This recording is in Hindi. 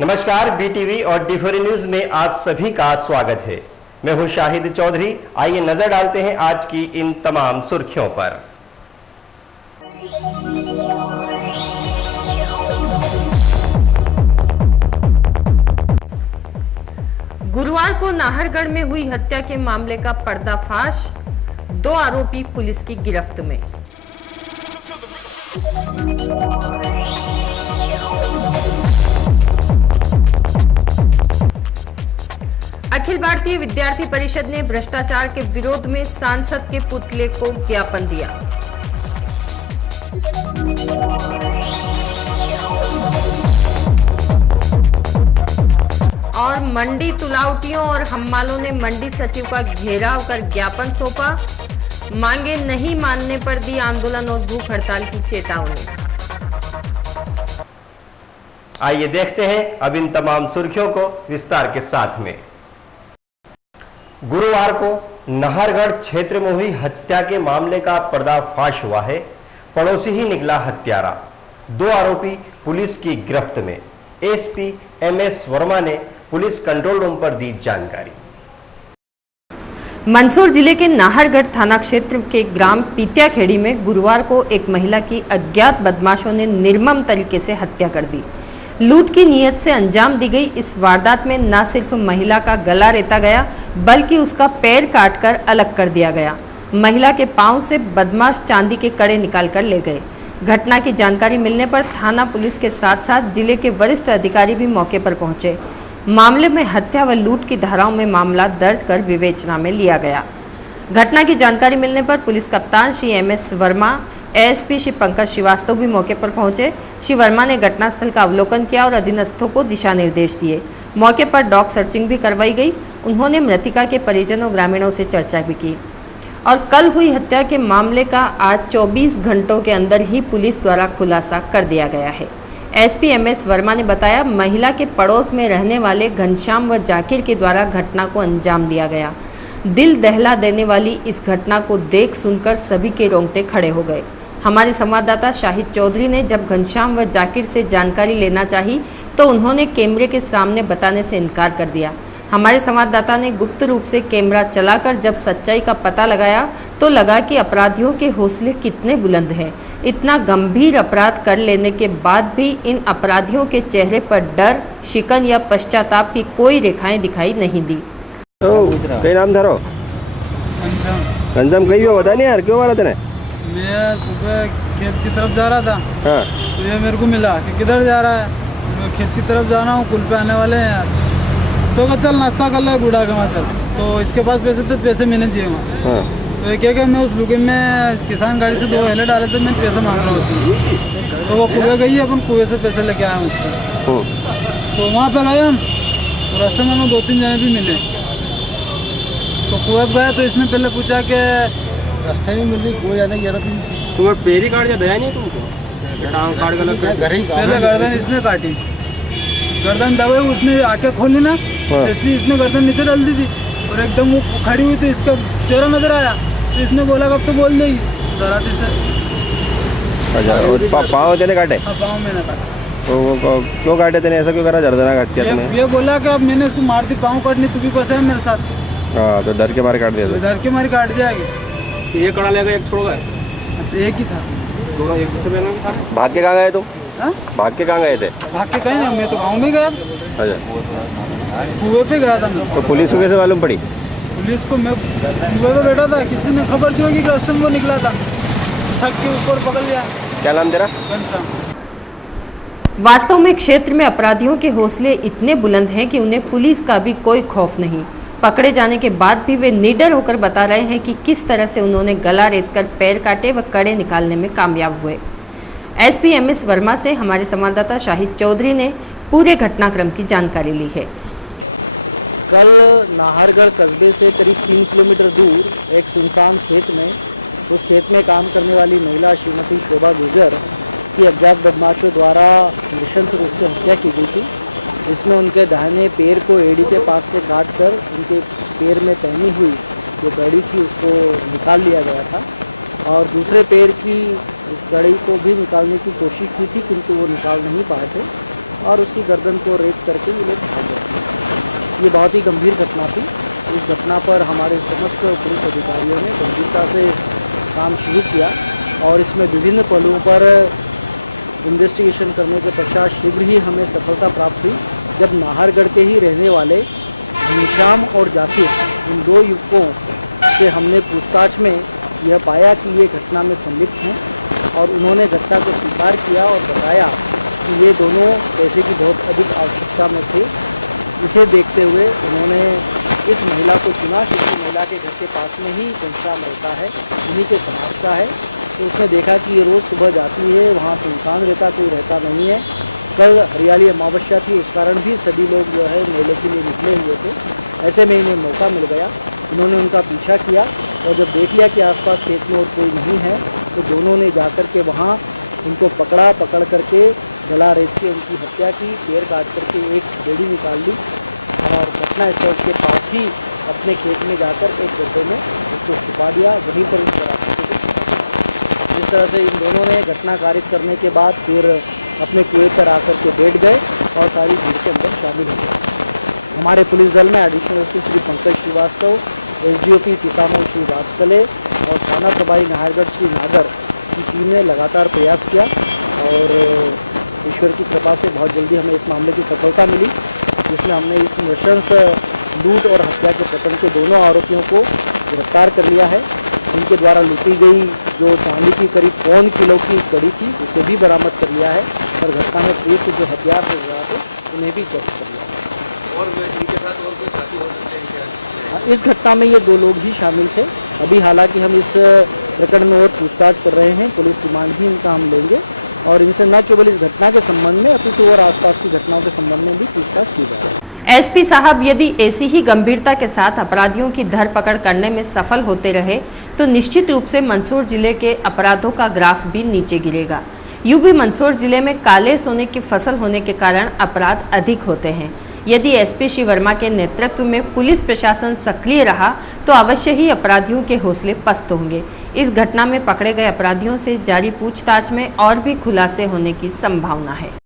नमस्कार, बीटीवी और डिफोरी न्यूज में आप सभी का स्वागत है। मैं हूं शाहिद चौधरी। आइए नजर डालते हैं आज की इन तमाम सुर्खियों पर। गुरुवार को नाहरगढ़ में हुई हत्या के मामले का पर्दाफाश, 2 आरोपी पुलिस की गिरफ्त में। अखिल भारतीय विद्यार्थी परिषद ने भ्रष्टाचार के विरोध में सांसद के पुतले को ज्ञापन दिया। और मंडी तुलावटियों और हम्मालों ने मंडी सचिव का घेराव कर ज्ञापन सौंपा। मांगे नहीं मानने पर दी आंदोलन और भूख हड़ताल की चेतावनी। आइए देखते हैं अब इन तमाम सुर्खियों को विस्तार के साथ में। गुरुवार को नाहरगढ़ क्षेत्र में हुई हत्या के मामले का पर्दाफाश हुआ है। पड़ोसी ही निकला हत्यारा। 2 आरोपी पुलिस की गिरफ्त में। एसपी एमएस वर्मा ने पुलिस कंट्रोल रूम पर दी जानकारी। मंदसौर जिले के नाहरगढ़ थाना क्षेत्र के ग्राम पीतियाखेड़ी में गुरुवार को एक महिला की अज्ञात बदमाशों ने निर्मम तरीके से हत्या कर दी। लूट की नीयत से अंजाम दी गई इस वारदात में न सिर्फ महिला का गला रेता गया, बल्कि उसका पैर काटकर अलग कर दिया गया। महिला के पांव से बदमाश चांदी के कड़े निकालकर ले गए। घटना की जानकारी मिलने पर थाना पुलिस के साथ साथ जिले के वरिष्ठ अधिकारी भी मौके पर पहुंचे। मामले में हत्या व लूट की धाराओं में मामला दर्ज कर विवेचना में लिया गया। घटना की जानकारी मिलने पर पुलिस कप्तान श्री एमएस वर्मा, एएसपी श्री पंकज श्रीवास्तव भी मौके पर पहुंचे। श्री वर्मा ने घटनास्थल का अवलोकन किया और अधीनस्थों को दिशा निर्देश दिए। मौके पर डॉग सर्चिंग भी करवाई गई। उन्होंने मृतिका के परिजनों ग्रामीणों से चर्चा भी की। और कल हुई हत्या के मामले का आज 24 घंटों के अंदर ही पुलिस द्वारा खुलासा कर दिया गया है। एसपी एमएस वर्मा ने बताया, महिला के पड़ोस में रहने वाले घनश्याम व जाकिर के द्वारा घटना को अंजाम दिया गया। दिल दहला देने वाली इस घटना को देख सुनकर सभी के रोंगटे खड़े हो गए। हमारे संवाददाता शाहिद चौधरी ने जब घनश्याम व जाकिर से जानकारी लेना चाही तो उन्होंने कैमरे के सामने बताने से इनकार कर दिया। हमारे संवाददाता ने गुप्त रूप से कैमरा चलाकर जब सच्चाई का पता लगाया तो लगा कि अपराधियों के हौसले कितने बुलंद हैं। इतना गंभीर अपराध कर लेने के बाद भी इन अपराधियों के चेहरे पर डर, शिकन या पश्चाताप की कोई रेखाएं दिखाई नहीं दी। कई नाम धरो कंजम कही हो, बता नहीं यार, क्यों मारा तूने? मैं सुबह खेत की तरफ जा रहा था। हाँ। तो ये मेरे को मिला कि किधर जा रहा है। मैं खेत की तरफ जाना हूँ, कुल पे आने वाले हैं यार। तो कहा चल नाश्ता कर ले बूढ़ा के वहाँ चल। तो इसके पास पैसे थे, पैसे मैंने दिए वहाँ। हाँ। तो ये क्या कि मैं उस लुके में किसान गाड़ी से 2 हेले डाले थे, मैं पैसे मांग रहा हूँ उसमें। तो वो कुएं गई, अपन कुएं से पैसे लेके आए हैं उससे। तो वहाँ पे गए हम, तो रास्ते में हमें 2-3 जने भी मिले। तो कुएं गए तो इसने पहले पूछा कि रास्ते में मिल गई कोई ज़्यादा तुम्हें पेरी काट जा दया नहीं तुमको? काट गलत पहले गर्दन इसने काटी, गर्दन दबाई, उसने आके खोली ना, ऐसी इसने गर्दन नीचे डाल दी थी और एकदम वो खड़ी हुई थी, इसका चेहरा नजर आया तो इसने बोला कब तो बोल देगी डराती से। अच्छा, पाँव तेने काटे? हाँ, पाँव मैंने काटा। तो वो क्यों काटे तेने? ऐसा क्यों करा? दर्दनाक हत्या तुमने? ये बोला कि अब मैंने इसको मार दी, पाँव काटनी, तू भी फंसे है मेरे साथ। हाँ, तो डर के मारे काट दिया? डर के मारे काट दिया। ये कड़ा लेगा, एक छोड़ गए? तो एक ही था, दोनों एक दूसरे में था। भाग के कहाँ गए तुम? भाग के कहाँ गए थे? भाग के कहीं नहीं, मैं तो गाँव में गया। अच्छा, कुएं पे गया था मैं। तो पुलिस को कैसे मालूम पड़ी? पुलिस को मैं कुएं पे बैठा था, किसी ने खबर दी होगी कि रास्ते में वो निकला था, सड़क के ऊपर पकड़ लिया। क्या नाम तेरा? घनश्याम। वास्तव में क्षेत्र में अपराधियों के हौसले इतने बुलंद हैं कि उन्हें पुलिस का भी कोई खौफ नहीं। पकड़े जाने के बाद भी वे निडर होकर बता रहे हैं कि किस तरह से उन्होंने गला रेतकर पैर काटे व कड़े निकालने में कामयाब हुए। एसपी एमएस वर्मा से हमारे संवाददाता शाहिद चौधरी ने पूरे घटनाक्रम की जानकारी ली है। कल नाहरगढ़ कस्बे से करीब 3 किलोमीटर दूर एक सुनसान खेत में, उस खेत में काम करने वाली महिला श्रीमती शोभा गुर्जर की अज्ञात बदमाशों द्वारा नृशंस रूप से हत्या की गई थी। इसमें उनके दाहिने पैर को एड़ी के पास से काट कर उनके पैर में पहनी हुई जो घड़ी थी उसको निकाल लिया गया था और दूसरे पैर की घड़ी को भी निकालने की कोशिश की थी, किंतु वो निकाल नहीं पाए थे। और उसकी गर्दन को रेत करके ये लोग भाग गए। ये बहुत ही गंभीर घटना थी। इस घटना पर हमारे समस्त पुलिस अधिकारियों ने गंभीरता से काम शुरू किया और इसमें विभिन्न पहलुओं पर इन्वेस्टिगेशन करने के पश्चात शीघ्र ही हमें सफलता प्राप्त हुई, जब नाहरगढ़ के ही रहने वाले घनश्याम और जाकिर, इन दो युवकों से हमने पूछताछ में यह पाया कि ये घटना में संलिप्त हैं और उन्होंने घटना को स्वीकार किया और बताया कि ये दोनों पैसे की बहुत अधिक आवश्यकता में थे। इसे देखते हुए उन्होंने इस महिला को चुना क्योंकि महिला के घर के पास में ही घनश्याम रहता है, उन्हीं के समाज का है। तो उसने देखा कि ये रोज़ सुबह जाती है, वहाँ सुनसान रहता, कोई रहता नहीं है। कल हरियाली अमावस्या थी, उस कारण भी सभी लोग जो है मेले के लिए निकले हुए थे। ऐसे में इन्हें मौका मिल गया, उन्होंने उनका पीछा किया और जब देख लिया कि आसपास खेत में और कोई नहीं है तो दोनों ने जाकर के वहाँ उनको पकड़ करके गला रेत के उनकी हत्या की, पैर काट करके एक बेड़ी निकाल ली और घटना स्थल के पास ही अपने खेत में जाकर एक गड्ढे में उसको छुपा दिया, वहीं पर उस पर इस तरह से इन दोनों ने घटना कारित करने के बाद फिर अपने कुएं पर आकर के बैठ गए और सारी भीड़ के अंदर शामिल हो गए। हमारे पुलिस दल में additional SP Shri Pankaj Srivastava, SDOP Sitamau Shri Waskale और थाना प्रभारी नाहरगढ़ श्री नागर की टीम ने लगातार प्रयास किया और ईश्वर की कृपा से बहुत जल्दी हमें इस मामले की सफलता मिली, जिसमें हमने इस नृशंस लूट और हत्या के प्रकरण के दोनों आरोपियों को गिरफ्तार कर लिया है। उनके द्वारा लूटी गई जो चांदी की करीब 1 किलो की कड़ी थी उसे भी बरामद कर लिया है और घटना में प्रयुक्त जो हथियार से हुआ थे उन्हें भी जब्त कर लिया है। और इनके साथ और कोई साथी हो सकते हैं? इस घटना में ये 2 लोग ही शामिल थे। अभी हालांकि हम इस प्रकरण में और पूछताछ कर रहे हैं, पुलिस रिमांड भी इनका हम लेंगे और इनसे न केवल इस घटना के संबंध में अपितु और आसपास की घटनाओं के संबंध में भी पूछताछ की जा रही है। एसपी साहब यदि ऐसी ही गंभीरता के साथ अपराधियों की धरपकड़ करने में सफल होते रहे तो निश्चित रूप से मंदसौर जिले के अपराधों का ग्राफ भी नीचे गिरेगा। यूं भी मंदसौर जिले में काले सोने की फसल होने के कारण अपराध अधिक होते हैं। यदि एसपी श्री वर्मा के नेतृत्व में पुलिस प्रशासन सक्रिय रहा तो अवश्य ही अपराधियों के हौसले पस्त होंगे। इस घटना में पकड़े गए अपराधियों से जारी पूछताछ में और भी खुलासे होने की संभावना है।